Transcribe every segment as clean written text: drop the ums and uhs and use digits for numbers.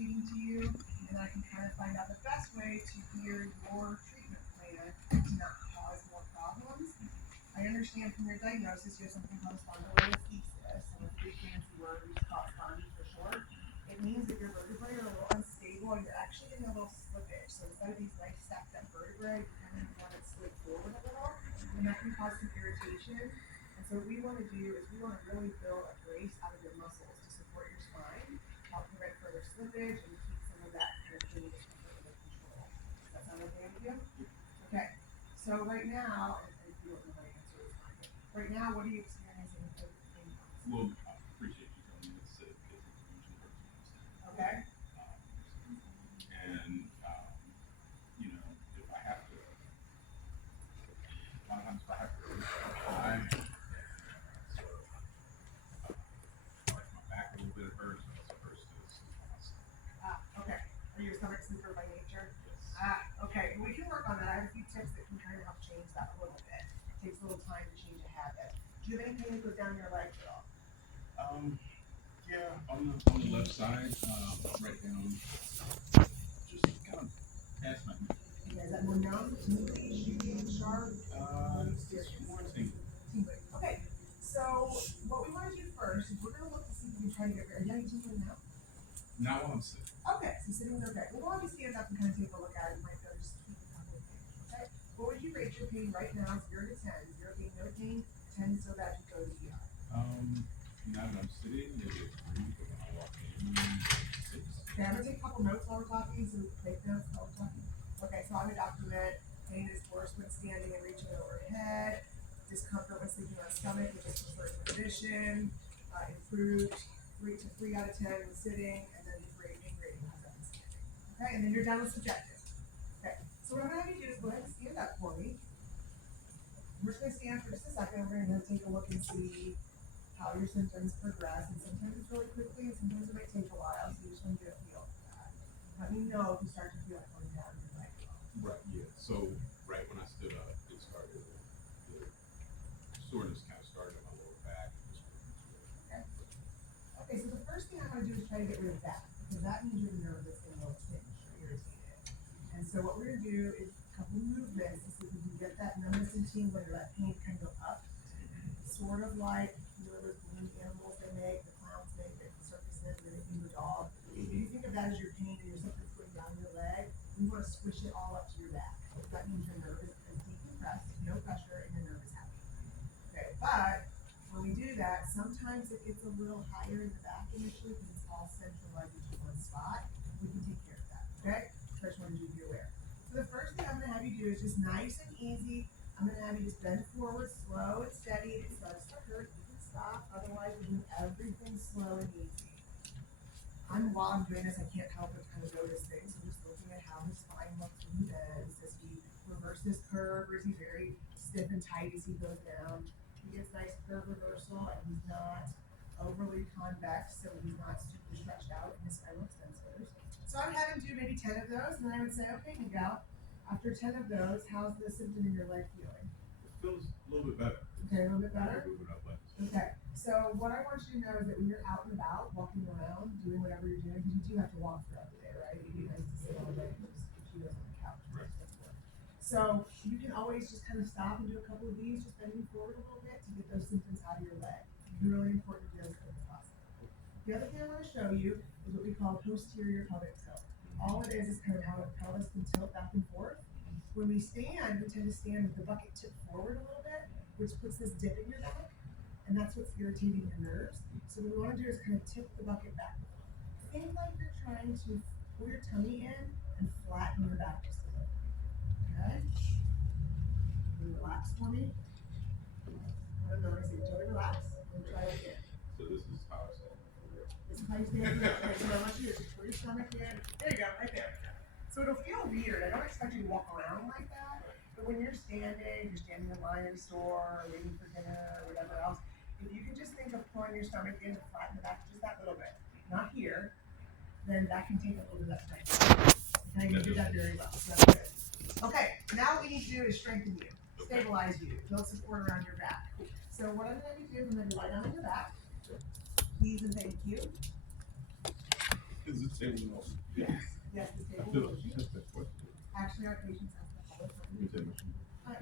irritating to you, and I can kind of find out the best way to gear your treatment plan to not cause more problems. I understand from your diagnosis you have something called spondylolisthesis, and it's a big fancy word, we just call it spondy for short. It means that your vertebrae are a little unstable and you're actually getting a little slippage. So instead of these nice stacked up vertebrae, you kind of want it slid forward a little, and that can cause some irritation. And so what we want to do is we want to really build a brace out of your muscles to support your spine, help prevent further slippage, and keep some of that kind of pain discomfort under control. Does that sound okay with you? Okay. So right now, and if you don't know my answer, it's fine. Right now, what are you experiencing with the pain? Well, I appreciate you telling me it's usually hurts me. Okay. And you know, if I have to, a lot of times if I have to climb, sort of like my back a little bit hurts, but it's first to sleep on my stomach. Okay. Are you a stomach sleeper by nature? Yes. Okay. We can work on that. I have a few tips that can kind of help change that a little bit. It takes a little time to change a habit. Do you have any pain that goes down your legs at all? Yeah, on the left side, right down, just kind of past my knee. Okay, is that more numb, tingly, shooting, sharp? It's more tingly. Tingly. Okay. So what we want to do first is we're going to look to see if we can try to get rid. Are you having tingling now? Not while I'm sitting. Okay, so sitting is okay. We'll go on to stand up and kind of take a look at it. You might be able to just tweak a couple of things. Okay. What would you rate your pain right now? 0 to 10. 0 being no pain, 10 so bad you go to the ER. Now that I'm sitting, maybe a 3, but when I walk in, 6. Okay, I'm gonna take a couple notes while we're talking, so we can take notes while we're talking. Okay, so I'm gonna document pain is worse when standing and reaching overhead, discomfort when sleeping on stomach, which is preferred position, improved 3 out of 10 when sitting, and then the pain rating has that when standing. Okay, and then you're done with subjective. Okay, so what I'm gonna have you do is go ahead and stand up for me. We're just gonna stand for just a second. We're gonna take a look and see how your symptoms progress, and sometimes it's really quickly, and sometimes it might take a while, so you just want to get a feel for that. Let me know if you start to feel it coming down your leg. Right, yeah. So right when I stood up, it started, the soreness kind of started in my lower back and just moving through it. Okay. Okay, so the first thing I'm going to do is try to get rid of that, because that means your nerve is getting a little tinged or irritated. And so what we're going to do is a couple movements to see if we can get that numbness and tingling or that pain kind of go up. Sort of like, you know, those balloon animals they make, the clowns make it, the circuses, and they do a dog. If you think of that as your pain and your something's going down your leg, you want to squish it all up to your back. That means your nerve is deep compressed, no pressure, and your nerve is happy. Okay, but when we do that, sometimes it gets a little higher in the back initially because it's all centralized into one spot. We can take care of that, okay? So I just wanted you to be aware. So the first thing I'm going to have you do is just nice and easy. I'm going to have you just bend forward, slow and steady. If it starts to hurt, you can stop. Otherwise, we're doing everything slow and easy. While I'm doing this, I can't help but kind of notice things. I'm just looking at how his spine looks when he bends. Does he reverse this curve, or is he very stiff and tight as he goes down? He gets nice curve reversal, and he's not overly convex, so he's not super stretched out in his spinal extensors. So I would have him do maybe 10 of those, and then I would say, okay, Miguel, after 10 of those, how's the symptom in your leg feeling? It feels a little bit better. Okay, a little bit better? Moving up, but Okay, so what I want you to know is that when you're out and about, walking around, doing whatever you're doing, because you do have to walk throughout the day, right? It'd be nice to sit all day and just chew on the couch. Right. So you can always just kind of stop and do a couple of these, just bending forward a little bit to get those symptoms out of your leg. It's really important to do as quick as possible. The other thing I want to show you is what we call posterior pelvic tilt. All it is kind of how the pelvis can tilt back and forth. When we stand, we tend to stand with the bucket tipped forward a little bit, which puts this dip in your back, and that's what's irritating your nerves. So what we want to do is kind of tip the bucket back. Think like you're trying to pull your tummy in and flatten your back just a little. Okay? Relax for me. I don't know, I say totally relax. And try it again. so this is how I stand. This is how you stand. Okay, so I want you to just pull your stomach in. There you go, right there. So it'll feel weird. I don't expect you to walk around like that. But when you're standing in line at a store, waiting for dinner, or whatever else, if you can just think of pulling your stomach in to flatten the back just that little bit, not here, then that can take a little bit of that time. Okay, you did that very well. So that's good. Okay, now what we need to do is strengthen you, stabilize you, build support around your back. So what I'm going to do is I'm going to lie down on your back. Please and thank you. Is this table off? Yes, yes, the I table feel will like she has that question. actually our patients ask that all the time. Let me tell you.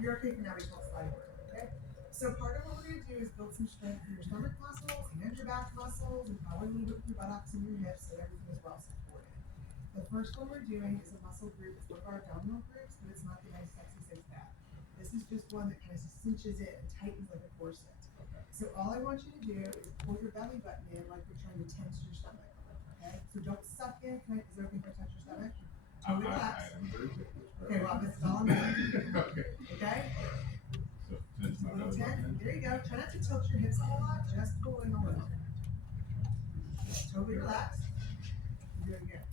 You're okay for now, we won't slide over, okay? So part of what we're gonna do is build some strength in your stomach muscles and your back muscles and probably a little bit with your buttocks and your hips so everything is well supported. The first one we're doing is a muscle group. It's one of our abdominal groups, but it's not the nice sexy six pack. This is just one that kind of cinches it and tightens like a corset. Okay. So all I want you to do is pull your belly button in like you're trying to tense your stomach. Okay? So don't suck in. Is it okay if I touch your stomach? Totally relax. I am very sick. Okay, well, this is all I'm doing. Okay. Okay? So, tense my belly button. There you go. Try not to tilt your hips a whole lot, just pull in a little. Totally relax. You're doing good.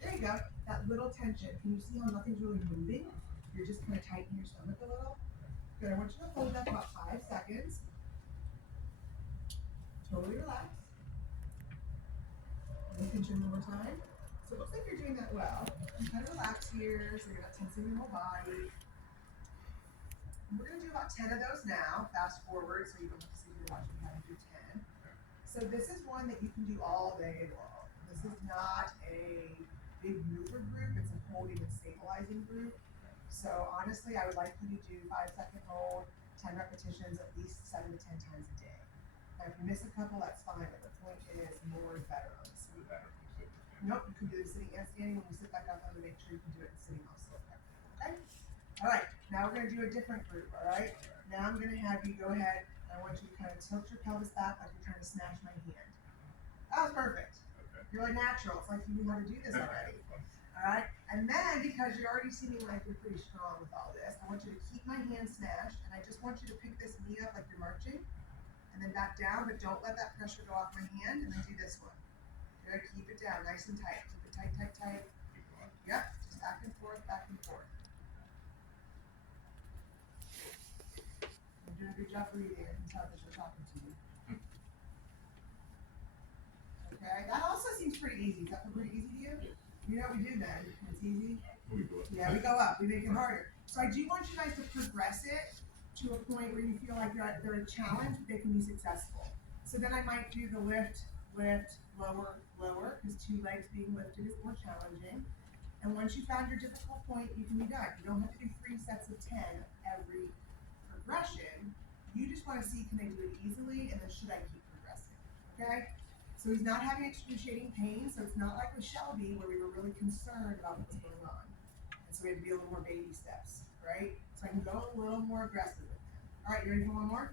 There you go. That little tension. Can you see how nothing's really moving? You're just kind of tightening your stomach a little. Good. I want you to hold that about 5 seconds. Totally relax. And tension one more time. So it looks like you're doing that well. You kind of relax here, so you're not tensing your whole body. We're going to do about 10 of those now. Fast forward so you don't have to sit here watching how to do 10. So this is one that you can do all day long. This is not a big mover group. It's a holding and stabilizing group. So honestly, I would like you to do 5-second hold, 10 repetitions, at least 7 to 10 times a day. Now, if you miss a couple, that's fine. But the point is, more is better on this one. Nope, you can do it sitting and standing. When you sit back up, I'm going to make sure you can do it sitting also. Okay? All right, now we're going to do a different group, all right? Now I'm going to have you go ahead, and I want you to kind of tilt your pelvis back like you're trying to smash my hand. That was perfect. Okay. You're like natural. It's like you knew how to do this already. All right? And then, because you're already seeming like you're pretty strong with all this, I want you to keep my hand smashed, and I just want you to pick this knee up like you're marching, and then back down, but don't let that pressure go off my hand, and then do this one. Good, keep it down, nice and tight. Keep it tight, tight, tight. Yep, just back and forth, back and forth. You're doing a good job breathing. I can tell that you're talking to you. Okay, that also seems pretty easy. Does that feel pretty easy to you? You know what we do then? It's easy. We go up. Yeah, we go up. We make it harder. So I do want you guys to progress it to a point where you feel like they're a challenge, but they can be successful. So then I might do the lift, lift, lower, lower, because 2 legs being lifted is more challenging. And once you found your difficult point, you can be done. You don't have to do 3 sets of 10 every progression. You just want to see, can I do it easily, and then should I keep progressing? Okay? So he's not having excruciating pain, so it's not like with Shelby where we were really concerned about what's going on. And so we had to be a little more baby steps, right? So I can go a little more aggressive with him. All right, you ready for one more?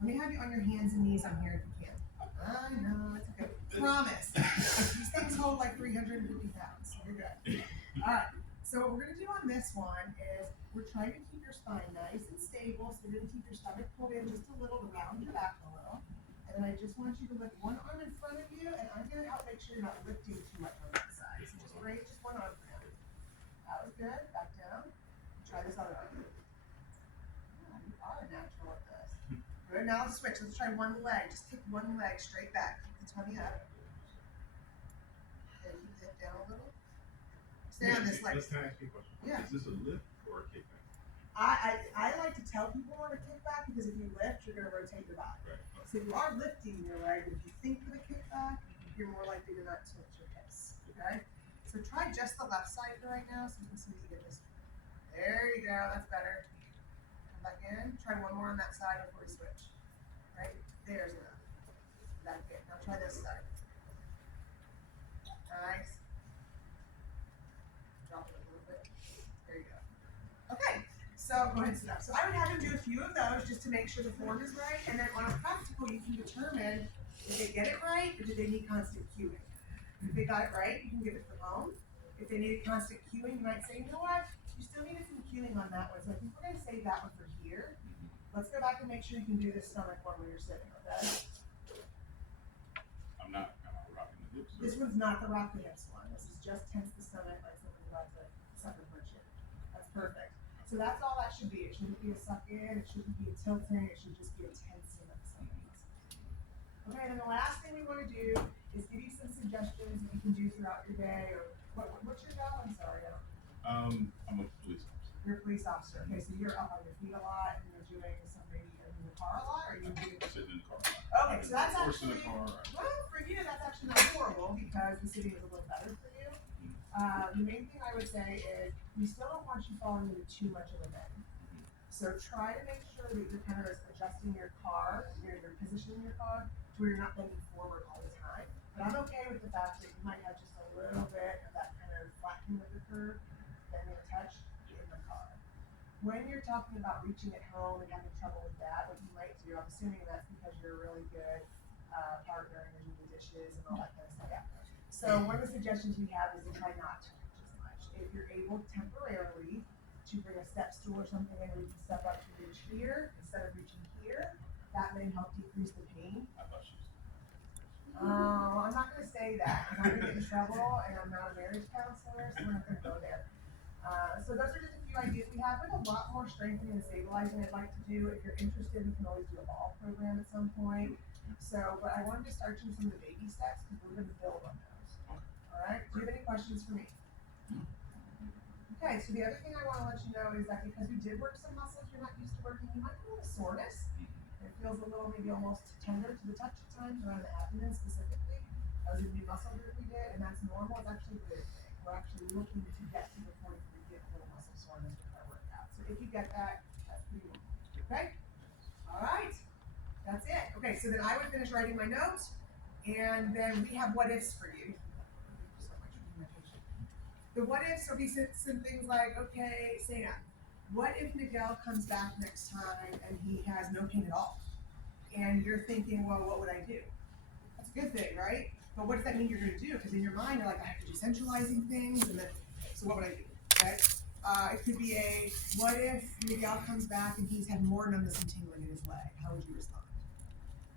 Let me have you on your hands and knees on here if you can. I know, it's okay. Promise. These things hold like 350 pounds, so you're good. All right, so what we're going to do on this one is we're trying to keep your spine nice and stable, so you're going to keep your stomach pulled in just a little to round your back a little. And then I just want you to lift one arm in front of you, and I'm going to help make sure you're not lifting too much on that side. So just raise just one arm for now. That was good. Back down. Try this other arm. Yeah, you are natural at this. Good. Now let's switch. Let's try one leg. Just kick one leg straight back. Keep the tummy up. Okay, keep the hip down a little. Stay on this leg. Can I ask you a question? Yeah. Is this a lift or a kickback? I like to tell people on a kickback because if you lift, you're going to rotate your body. Right. So if you are lifting your leg, if you think for the kickback, you're more likely to not tilt your hips. Okay? So try just the left side for right now so you can see that you get this. There you go. That's better. Come back in. Try one more on that side before we switch. Right? There's enough. That's good. Now try this side. Nice. Drop it a little bit. There you go. Okay. So go ahead and sit up. So I would have him do a few of those just to make sure the form is right. And then on a practical, you can determine did they get it right or did they need constant cueing. If they got it right, you can give it from home. If they needed constant cueing, you might say, you know what? You still needed some cueing on that one. So I think we're going to save that one for here. Let's go back and make sure you can do this stomach one when you're sitting, okay? I'm not rocking the hips. This one's not the rock the hips one. This is just tense the stomach like someone's about to suck a punch in. That's perfect. So that's all that should be. It shouldn't be a suck in, it shouldn't be a tilting, it should just be a tensing of the stomach muscle. Okay, and then the last thing we want to do is give you some suggestions that you can do throughout your day, or what's your job? I'm sorry, I don't. I'm a police officer. You're a police officer. Okay, so you're up on your feet a lot and you're doing some maybe car a lot, or you do? Sitting in the car. Okay, so that's Horse in actually, the car. well, for you, that's actually not horrible because the sitting is a little better for you. The main thing I would say is we still don't want you falling into too much of a bend. So try to make sure that you're kind of adjusting your car, your position in your car, to where you're not bending forward all the time. But I'm okay with the fact that you might have just a little bit of that kind of flattening of the curve, bending a touch in the car. When you're talking about reaching at home and having trouble with that, what you might do, I'm assuming that's because you're a really good partner and you're doing the dishes and all that kind of stuff. Yeah. So one of the suggestions we have is to try not to reach as much. If you're able temporarily to bring a step stool or something in where you can step up to reach here instead of reaching here, that may help decrease the pain. I thought she was. I'm not going to say that because I'm going to get in trouble and I'm not a marriage counselor, so we're not going to go there. So those are just a few ideas we have. We have a lot more strengthening and stabilizing I'd like to do. If you're interested, we can always do a ball program at some point. So, but I wanted to start you some of the baby steps because we're going to build on those. All right. Do you have any questions for me? Okay. So the other thing I want to let you know is that because we did work some muscles you're not used to working, you might have a little soreness. It feels a little, maybe almost tender to the touch at times around the abdomen specifically. That was a new muscle group we did, and that's normal. It's actually a good thing. We're actually looking to get to the point where we get a little muscle soreness with our workout. So if you get that, that's pretty normal. Okay? All right. That's it. Okay, so then I would finish writing my notes, and then we have what ifs for you. The what ifs will be some things like, okay, Sam, what if Miguel comes back next time and he has no pain at all? And you're thinking, well, what would I do? That's a good thing, right? But what does that mean you're going to do? Because in your mind, you're like, I have to do centralizing things, and then, so what would I do? Okay? It could be a, what if Miguel comes back and he's had more numbness and tingling in his leg? How would you respond?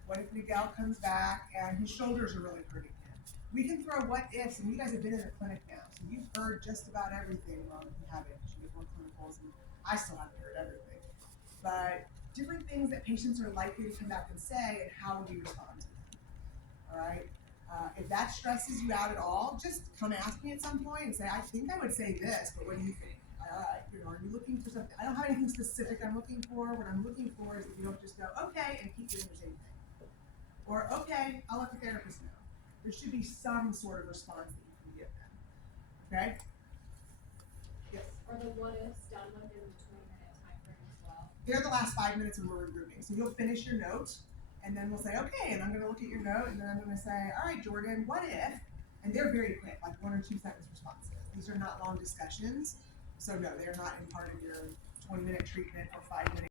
What if Miguel comes back and his shoulders are really hurting him? We can throw what ifs, and you guys have been in the clinic now, so you've heard just about everything. Well, if you haven't, you get more clinicals, and I still haven't heard everything. But different things that patients are likely to come back and say, and how would you respond to them? All right? If that stresses you out at all, just come ask me at some point and say, I think I would say this, but what do you think? Are you looking for something? I don't have anything specific I'm looking for. What I'm looking for is that you don't just go, okay, and keep doing the same thing. Or, okay, I'll let the therapist know. There should be some sort of response that you can give them. Okay? Yes? Are the what ifs done within the 20-minute time frame as well? They're the last 5 minutes when we're regrouping. So you'll finish your note, and then we'll say, okay, and I'm going to look at your note, and then I'm going to say, all right, Jordan, what if? And they're very quick, like 1 or 2 sentence responses. These are not long discussions. So no, they're not in part of your 20-minute treatment or 5-minute